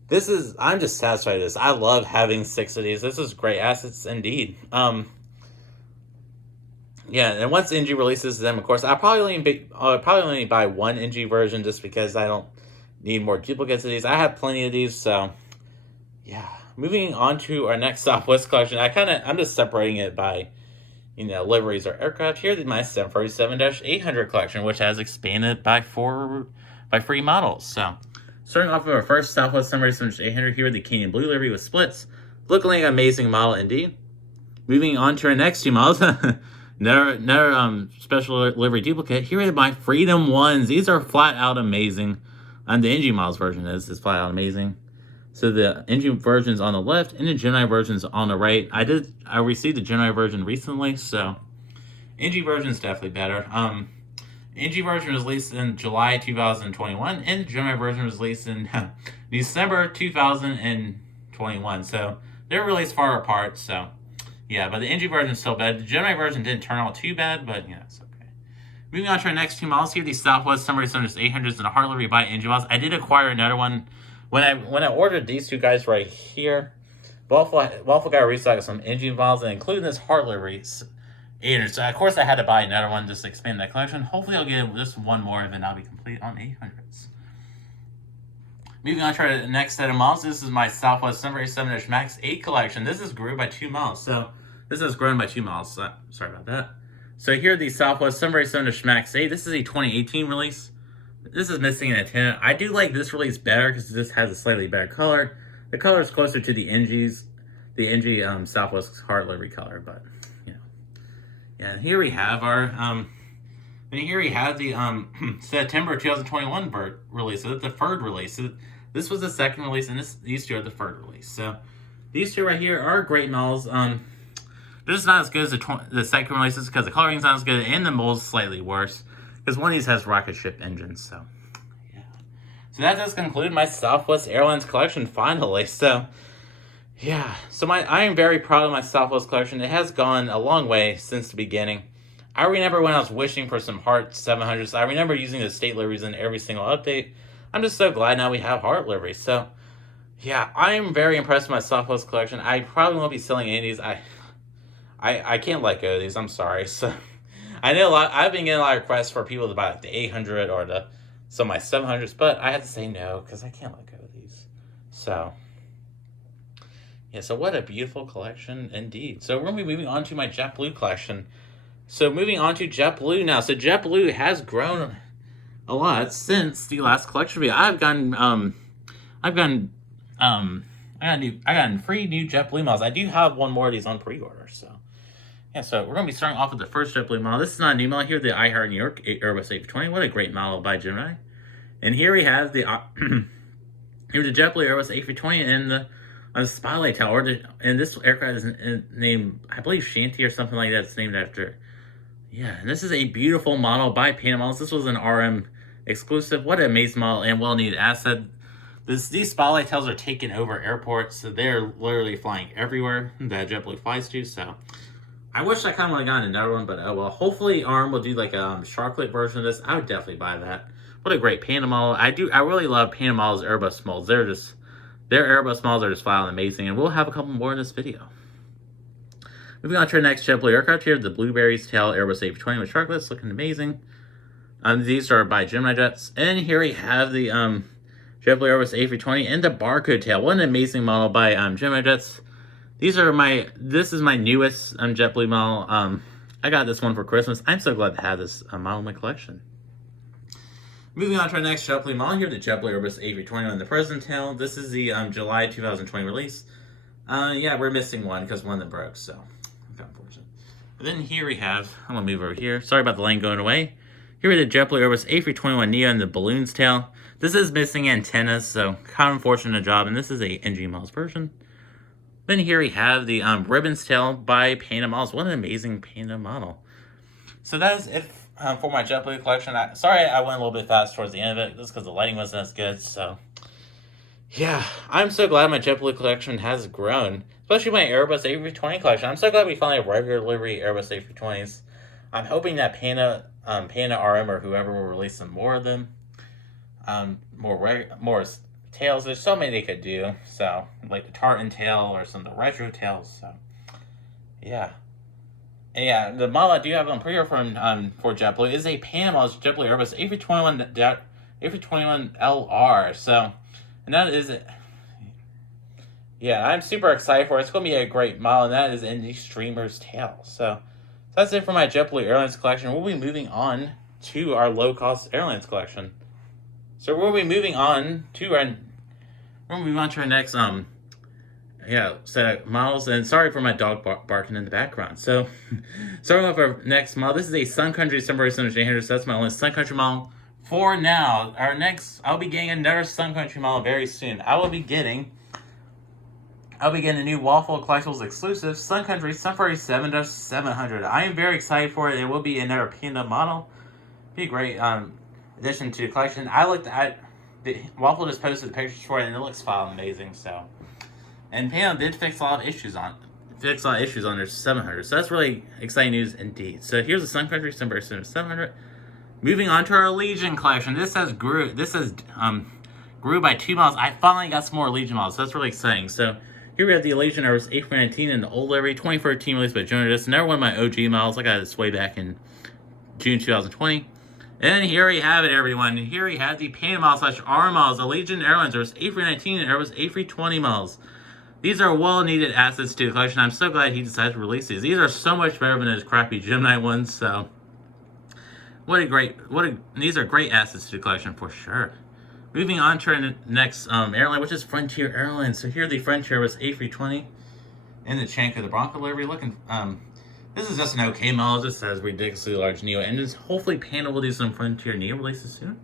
satisfied with this. I love having 6 of these. This is great assets indeed. Yeah, and once NG releases them, of course, I'll probably only buy one NG version just because I don't need more duplicates of these. I have plenty of these, so yeah. Moving on to our next Southwest collection, I'm just separating it by, liveries or aircraft. Here's my 747-800 collection, which has expanded by 3 models. So, starting off with our first Southwest 747-800 here, the Canyon Blue livery with splits, looking like an amazing model indeed. Moving on to our next 2 models, another special livery duplicate. Here are my Freedom Ones. These are flat out amazing, and the NG models version is flat out amazing. So the NG version's on the left, and the Gemini version's on the right. I received the Gemini version recently, so NG version is definitely better. NG version was released in July 2021, and the Gemini version was released in December 2021. So they're released far apart. So yeah, but the NG version is still bad. The Gemini version didn't turn out too bad, but it's okay. Moving on to our next 2 models here, the Southwest 700-800s and a Heart livery by NG models. I did acquire another one. When I ordered these 2 guys right here, Waffle got restocked some NG models, and including this Heart livery 800. So of course I had to buy another one just to expand that collection. Hopefully I'll get just one more, and then I'll be complete on 800s. Moving on to our next set of models, this is my Southwest 787 Max 8 collection. This is grew by 2 models. So this has grown by 2 models. So, sorry about that. So here the Southwest 787 Max 8. This is a 2018 release. This is missing an antenna. I do like this release better because this has a slightly better color. The color is closer to the NG Southwest Heart livery color, but yeah. Here we have our the September 2021 release. So that's the third release. So this was the second release, and these 2 are the third release. So these 2 right here are great models. They're just not as good as the second releases because the coloring's not as good, and the mold's slightly worse. Because one of these has rocket ship engines, so yeah. So that does conclude my Southwest Airlines collection finally. So yeah, so I am very proud of my Southwest collection. It has gone a long way since the beginning. I remember when I was wishing for some Heart 700s. I remember using the state liveries in every single update. I'm just so glad now we have Heart liveries. So yeah, I am very impressed with my Southwest collection. I probably won't be selling any of these. I can't let go of these. I'm sorry. So I know I've been getting a lot of requests for people to buy like the 800 or some of my 700s, but I had to say no because I can't let go of these. So yeah, so what a beautiful collection indeed. So we're going to be moving on to my JetBlue collection. So moving on to JetBlue now. So JetBlue has grown a lot since the last collection video. I gotten 3 new JetBlue models. I do have one more of these on pre-order, so yeah, so we're going to be starting off with the first JetBlue model. This is not a new model here, the I Heart New York Airbus A320. What a great model by Gemini. And here we have the here's the JetBlue Airbus A320 and the Spotlight Tower. And this aircraft is named, I believe, Shanty or something like that. It's named after. Yeah, and this is a beautiful model by Panda Models. This was an RM exclusive. What an amazing model and well-needed asset. These Spotlight Towers are taking over airports. So they're literally flying everywhere that JetBlue flies to, so I wish I kind of would have gotten another one, but oh well. Hopefully ARM will do like a Sharklet version of this. I would definitely buy that. What a great Panda model. I really love Panda Models Airbus molds. Their Airbus models are just flat out amazing, and we'll have a couple more in this video. Moving on to our next JetBlue aircraft here, the Blueberries Tail Airbus A320 with sharklets, looking amazing. These are by Gemini jets. And here we have the JetBlue Airbus A320 and the barcode tail. What an amazing model by Gemini jets. This is my newest JetBlue model. I got this one for Christmas. I'm so glad to have this model in my collection. Moving on to our next JetBlue model here, the JetBlue Airbus A320 on the present tail. This is the July 2020 release. Yeah, we're missing one because one that broke, so unfortunate. But then here we have, I'm gonna move over here. Sorry about the line going away. Here we have the JetBlue Airbus A321neo and the balloon's tail. This is missing antennas, so kind of unfortunate job, and this is a NG Miles version. Then here we have the ribbon's tail by Painted Models. What an amazing painted model. So that is it for my JetBlue collection. Sorry I went a little bit fast towards the end of it, just because the lighting wasn't as good, so. Yeah, I'm so glad my JetBlue collection has grown, especially my Airbus A320 collection. I'm so glad we finally have regular delivery Airbus A320s. I'm hoping that Pana RM or whoever will release some more of them. More tails. There's so many they could do. So, like the tartan tail or some of the retro tails. So, yeah. And yeah, the model I do have on pre-order for JetBlue is a Pan model JetBlue Airbus A321 LR. So, and that is it. Yeah, I'm super excited for it. It's going to be a great model, and that is in the Streamer's tail. So that's it for my JetBlue Airlines collection. We'll be moving on to our low-cost airlines collection. So we'll be moving on to our next set of models. And sorry for my dog barking in the background. So starting with our next model, this is a Sun Country Sunbury 800. So that's my only Sun Country model for now. I'll be getting another Sun Country model very soon. I'll be getting a new Waffle Collectibles exclusive Sun Country Sunbury 700. I am very excited for it. It will be another peanut model. Be a great addition to the collection. Waffle just posted the pictures for it, and it looks amazing. So, and Pam did fix a lot of issues on their 700. So that's really exciting news indeed. So here's the Sun Country Sunbury 700. Moving on to our Legion collection. This has grew by 2 models. I finally got some more Legion models, so that's really exciting. So here we have the Legion Airbus A319 in the old livery, 2013 released by Gemini. This is another one of my OG models. I got this way back in June 2020. And here we have it, everyone. Here we have the painted models / R models, the Legion Airlines Airbus A319 and Airbus A320 models. These are well-needed assets to the collection. I'm so glad he decided to release these. These are so much better than those crappy Gemini ones, so these are great assets to the collection for sure. Moving on to our next airline, which is Frontier Airlines. So here the Frontier was A320 in the Chanko the Bronco livery. This is just an okay model. It just has ridiculously large Neo engines. Hopefully Panda will do some Frontier Neo releases soon.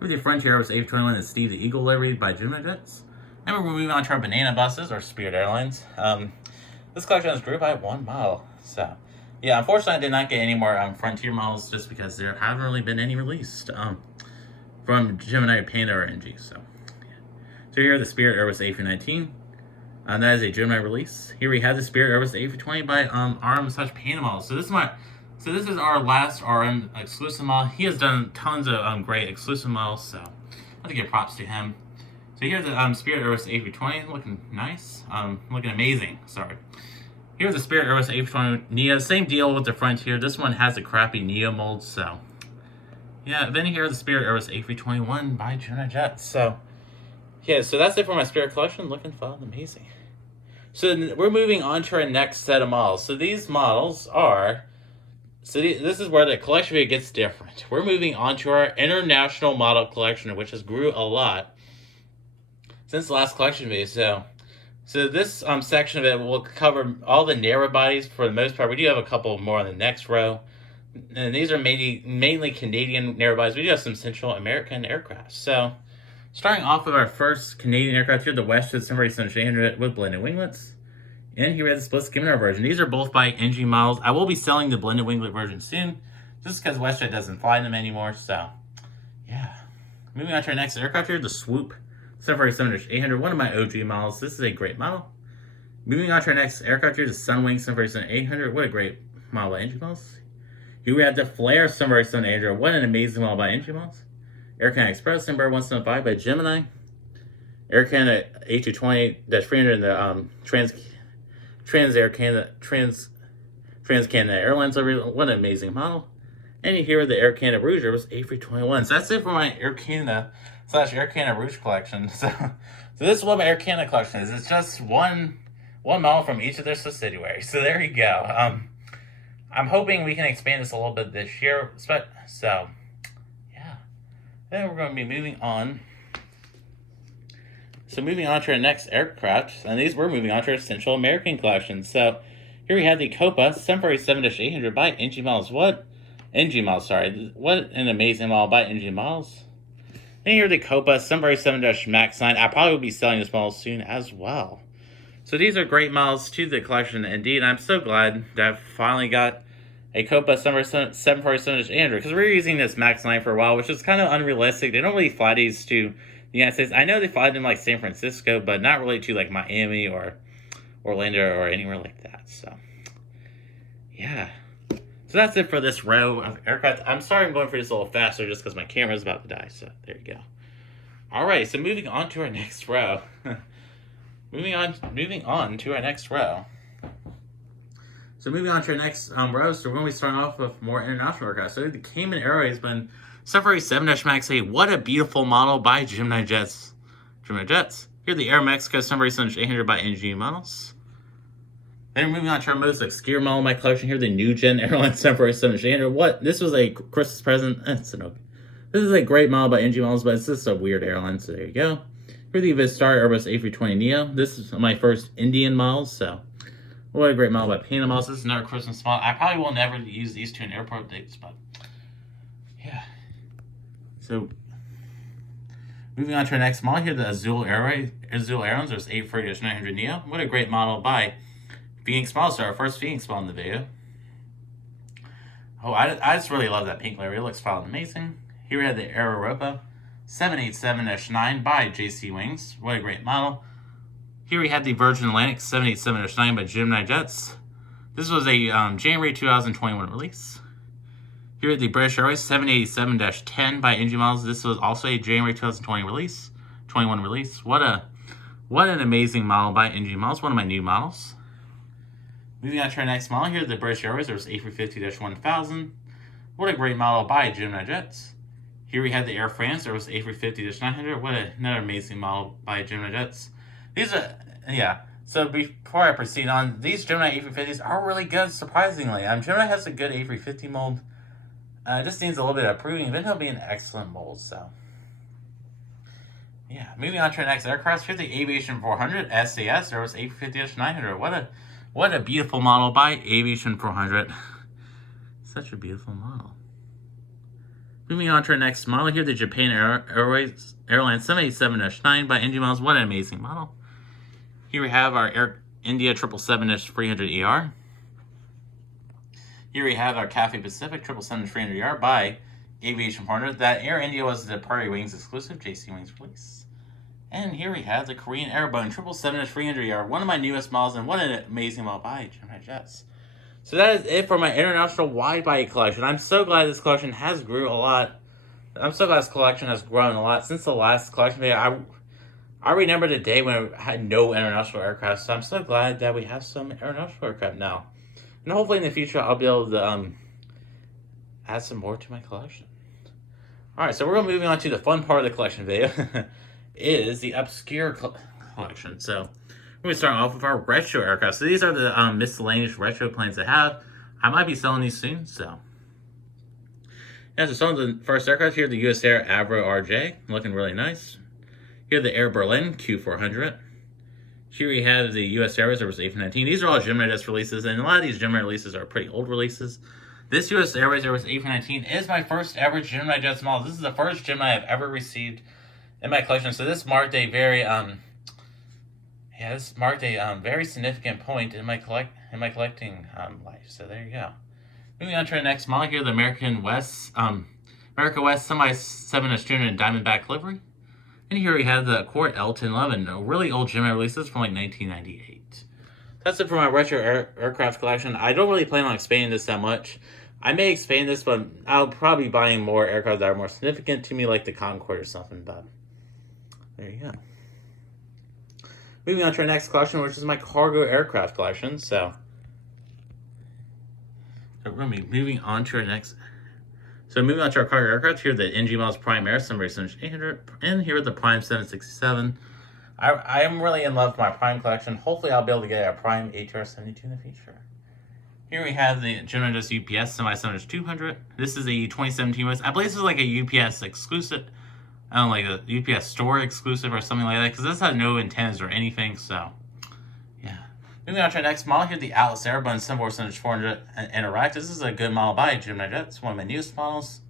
Here the Frontier was A321 and Steve the Eagle livery by Gemini Jets. And we're moving on to our banana buses, or Spirit Airlines. This collection is grouped by 1 model. So, yeah, unfortunately I did not get any more Frontier models just because there haven't really been any released from Gemini, Panda, or NG. So here are the Spirit Airbus A319. That is a Gemini release. Here we have the Spirit Airbus A320 by RM/Panda models. So this is our last RM exclusive model. He has done tons of great exclusive models, so I have to give props to him. So here's the Spirit Airbus A320, looking nice, looking amazing. Sorry. Here's the Spirit Airbus A320 Neo. Same deal with the Frontier. This one has a crappy Neo mold, so yeah. Then here's the Spirit Airbus A321 by Gemini Jets. So yeah, so that's it for my Spirit collection. Looking amazing. So we're moving on to our next set of models. So these models are. This is where the collection video gets different. We're moving on to our international model collection, which has grew a lot since the last collection video. So this section of it will cover all the narrow bodies for the most part. We do have a couple more on the next row. And these are mainly Canadian narrow bodies. We do have some Central American aircraft. So starting off with our first Canadian aircraft here, the WestJet 737-800 with blended winglets. And here we have the split skimmer version. These are both by NG models. I will be selling the blended winglet version soon, just because WestJet doesn't fly them anymore. So, yeah. Moving on to our next aircraft here, the Swoop 737-800, one of my OG models. This is a great model. Moving on to our next aircraft here, the Sunwing 737-800. What a great model by NG models. Here we have the Flare 737-800. What an amazing model by NG models. Air Canada Express number 175 by Gemini. Air Canada A220-300 in the Trans Air Canada Trans-Canada Airlines, what an amazing model. And you hear the Air Canada Rouge Airbus A321. So that's it for my Air Canada / Air Canada Rouge collection. So this is what my Air Canada collection is. It's just one model from each of their subsidiaries. So there you go. I'm hoping we can expand this a little bit this year. So, yeah. Then we're going to be moving on. So moving on to our next aircraft, and we're moving on to our Central American collection. So here we have the Copa 747-800 by NG Models. What an amazing model by NG Models. And here the Copa 747-MAX 9. I probably will be selling this model soon as well. So these are great models to the collection indeed. I'm so glad that I finally got a Copa 747-800 because we were using this MAX 9 for a while, which is kind of unrealistic. They don't really fly these to the United States. I know they fly them like San Francisco, but not really to like Miami or Orlando or anywhere like that. So, yeah. So that's it for this row of aircraft. I'm sorry I'm going for this a little faster just because my camera is about to die. So there you go. All right. So moving on to our next row. moving on to our next row. So moving on to our next row. So we're going to be starting off with more international aircraft. So the Cayman Airways, but 747-MAX 8. What a beautiful model by Gemini Jets. Here the Air Mexico 747-800 by NG Models. Then moving on to our most obscure model in my collection here, the New Gen Airline 747-800. What? This was a Christmas present. This is a great model by NG Models, but it's just a weird airline, so there you go. Here the Vistar Airbus A320neo. This is my first Indian model, so what a great model by Panda Models. This is another Christmas model. I probably will never use these two in airport dates, but yeah. So moving on to our next model here, the Azul Airlines. There's A330-900neo. What a great model by Phoenix Models. So our first Phoenix model in the video. Oh, I just really love that pink layer. It looks fine amazing. Here we have the Air Europa 787-9 by JC Wings. What a great model. Here we have the Virgin Atlantic 787-9 by Gemini Jets. This was a January 2021 release. Here at the British Airways 787-10 by NG Models. This was also a January 2021 release. What an amazing model by NG Models. One of my new models. Moving on to our next model here, the British Airways. There was A350-1000. What a great model by Gemini Jets. Here we have the Air France. There was A350-900. What another amazing model by Gemini Jets. These are, yeah. So before I proceed on, these Gemini A350s are really good, surprisingly. Gemini has a good A350 mold. It just needs a little bit of proving, but it'll be an excellent mold, so. Yeah, moving on to our next aircraft. Here's the Aviation 400 SAS. There was A350-900. What a beautiful model by Aviation 400. Such a beautiful model. Moving on to our next model here, the Japan Airways Airlines 787-9 by NG Models. What an amazing model. Here we have our Air India 777-300ER. Here we have our Cathay Pacific 777-300ER by Aviation 400. That Air India was the Prairie Wings exclusive, JC Wings release. And here we have the Korean Airboat 777-300ER, one of my newest models, and what an amazing model by Gemini Jets. So that is it for my international wide-body collection. I'm so glad this collection has grew a lot. I'm so glad this collection has grown a lot since the last collection video. I remember the day when I had no international aircraft, so I'm so glad that we have some international aircraft now. And hopefully in the future, I'll be able to add some more to my collection. Alright, so we're going to moving on to the fun part of the collection video. Is the obscure collection. So we're going to start off with our retro aircraft. So these are the miscellaneous retro planes I have. I might be selling these soon, so. Yeah, so some of the first aircraft here, the US Air Avro RJ, looking really nice. Here the Air Berlin Q400. Here we have the US Airways, there was A319. These are all Gemini Jets releases, and a lot of these Gemini releases are pretty old releases. This US Airways, there was A319, is my first ever Gemini Jets model. This is the first Gemini I've ever received in my collection, so this marked a very very significant point in my collecting life. So there you go. Moving on to our next model here, the America West Semi-7-200 Diamondback livery. And here we have the Accord L1011, really old Gemini releases from like 1998. That's it for my retro aircraft collection. I don't really plan on expanding this that much. I may expand this, but I'll probably be buying more aircraft that are more significant to me, like the Concorde or something, but there you go. Moving on to our next collection, which is my cargo aircraft collection. So we're going to be moving on to our next. So moving on to our cargo aircraft, here are the NG models Prime Air, some 800, and here are the Prime 767. I am really in love with my Prime collection. Hopefully I'll be able to get a Prime HR72 in the future. Here we have the Gemini UPS Semi-Sunridge 200. This is a 2017 West. I believe this is like a UPS exclusive. I don't know, like a UPS store exclusive or something like that, because this has no antennas or anything, so yeah. Moving on to our next model here, the Atlas Airbus Semi-Sunridge 400 Interact. This is a good model by Gemini Jet. It's one of my newest models.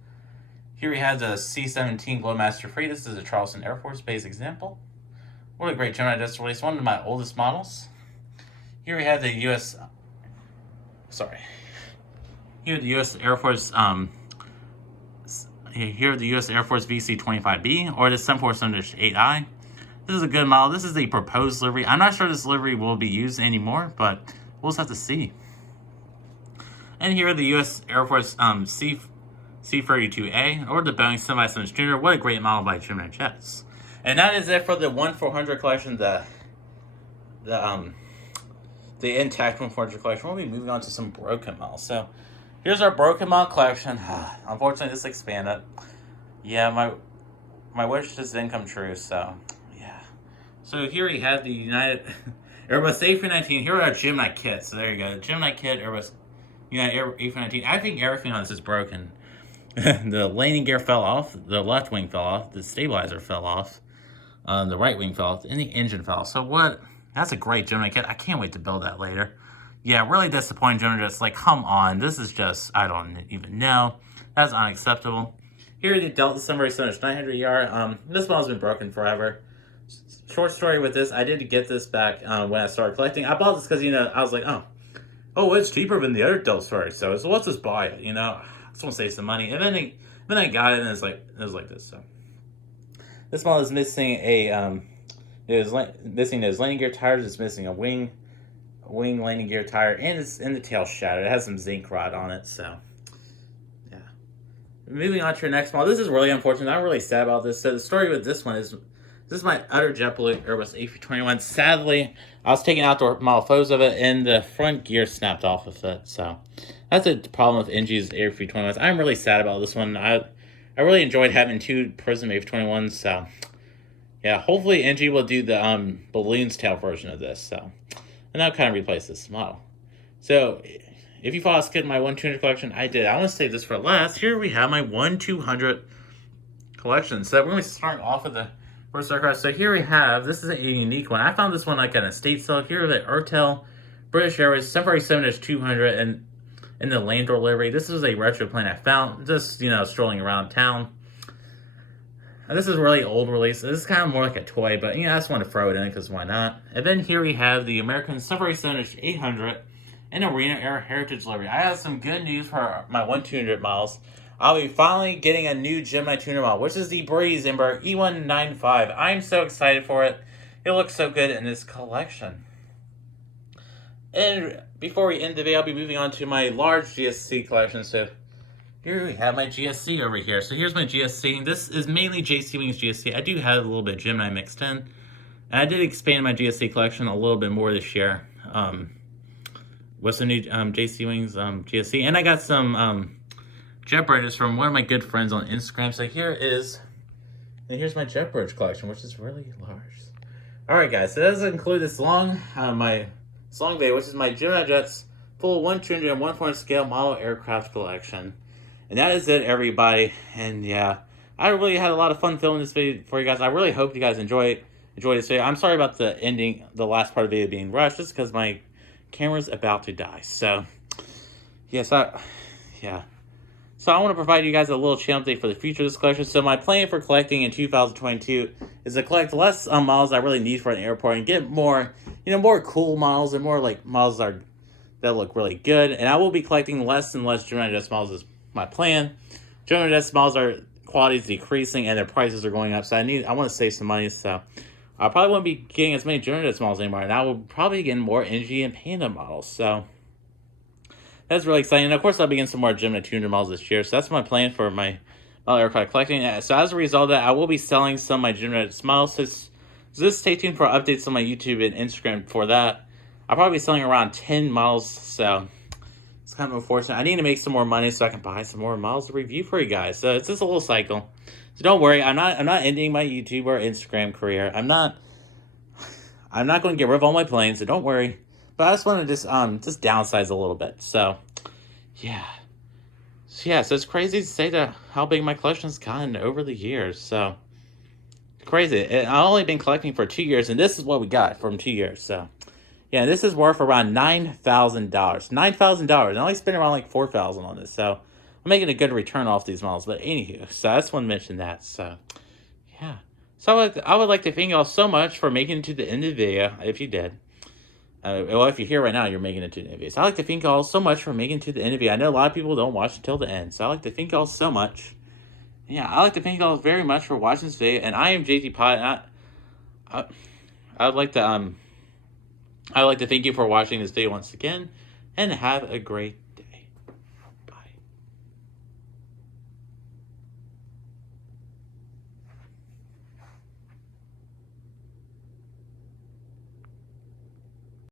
Here we have the C-17 Glowmaster Free. This is a Charleston Air Force Base example. What a great Gemini just released, one of my oldest models. Here we have the U.S. Here the U.S. Air Force. Here the U.S. Air Force VC-25B or the 747-8I. This is a good model. This is the proposed livery. I'm not sure this livery will be used anymore, but we'll just have to see. And here the U.S. Air Force C-32A or the Boeing Semi-Sunridge Junior. What a great model by Gemini Jets. And that is it for the 1-400 collection, the intact 1-400 collection. We'll be moving on to some broken models. So here's our broken model collection. Unfortunately, this expanded. Yeah, my wish just didn't come true, so yeah. So here we have the United Airbus A319. Here are our Gemini kits. So there you go. Gemini kit, Airbus United A319. I think everything on this is broken. The landing gear fell off. The left wing fell off. The stabilizer fell off. The right wing fell off, and the engine fell off. So what? That's a great Gemini kit. I can't wait to build that later. Yeah, really disappointing Gemini. Just like, come on. This is just, I don't even know. That's unacceptable. Here are the Delta Sunbury 900ER. This model's been broken forever. Short story with this, I did get this back when I started collecting. I bought this because, I was like, oh, it's cheaper than the other Delta Story. So let's just buy it, I just want to save some money. And then I got it, and it was like this. So this model is missing missing those landing gear tires. It's missing a wing landing gear tire, and the tail shattered. It has some zinc rod on it. So yeah. Moving on to your next model. This is really unfortunate. I'm really sad about this. So the story with this one is, this is my utter Jetblue Airbus A321. Sadly, I was taking outdoor model photos of it, and the front gear snapped off of it. So that's a problem with NG's A321s. I'm really sad about this one. I really enjoyed having two Prism A321s. So yeah, hopefully NG will do the balloons tail version of this. So, and that'll kind of replace this model. So if you follow skip my 1-200 collection, I did. I want to save this for last. Here we have my 1-200 collection. So we're going to start off with the first aircraft. So here we have, this is a unique one. I found this one like an estate sale. Here are the Ertel British Airways 747-200 and in the Landor livery. This is a retro plane I found just, strolling around town. And this is really old release. This is kind of more like a toy, but I just want to throw it in because why not? And then here we have the American 747-800 and Arena Air Heritage livery. I have some good news for my 1-200 models. I'll be finally getting a new Gemini tuner model, which is the Breeze Embraer E195. I'm so excited for it. It looks so good in this collection. And before we end the video, I'll be moving on to my large GSC collection. So here we have my GSC over here. So here's my GSC. This is mainly JC Wings GSC. I do have a little bit of Gemini mixed in. And I did expand my GSC collection a little bit more this year. With some new JC Wings GSC. And I got some jet bridges from one of my good friends on Instagram. So here's my jet bridge collection, which is really large. Alright guys, so that does include this long video, which is my Gemini Jets full 1-200 and 1-400 scale model aircraft collection. And that is it, everybody. And yeah, I really had a lot of fun filming this video for you guys. I really hope you guys enjoy this video. I'm sorry about the ending, the last part of the video being rushed, just because my camera's about to die. So yes, So I want to provide you guys a little channel update for the future of this collection. So my plan for collecting in 2022 is to collect less models I really need for an airport and get more, more cool models and more like models that look really good. And I will be collecting less and less Gemini Jets models is my plan. Gemini Jets models quality is decreasing and their prices are going up. So I want to save some money. So I probably won't be getting as many Gemini Jets models anymore. And I will probably be getting more NG and Panda models. So that's really exciting. And of course, I'll be getting some more Gemini tuner models this year. So that's my plan for my model aircraft collecting. So as a result of that, I will be selling some of my Gemini models. So just stay tuned for updates on my YouTube and Instagram for that. I'll probably be selling around 10 models. So It's kind of unfortunate. I need to make some more money so I can buy some more models to review for you guys. So it's just a little cycle. So don't worry, I'm not ending my YouTube or Instagram career. I'm not going to get rid of all my planes, so don't worry. But I just want to just downsize a little bit. So yeah. So it's crazy to say that how big my collection's gotten over the years. So crazy. I've only been collecting for 2 years, and this is what we got from 2 years. So yeah, this is worth around $9,000. $9,000. I only spent around like $4,000 on this, so I'm making a good return off these models. But anywho, so I just want to mention that. So yeah, so I would like to thank y'all so much for making it to the end of the video. If you did, well, if you're here right now, you're making it to the end of the video. So I'd like to thank y'all so much for making it to the end of the video. I know a lot of people don't watch until the end, so I'd like to thank y'all so much. Yeah, I'd like to thank y'all very much for watching this video. And I am JT Pot. I'd like to thank you for watching this video once again, and have a great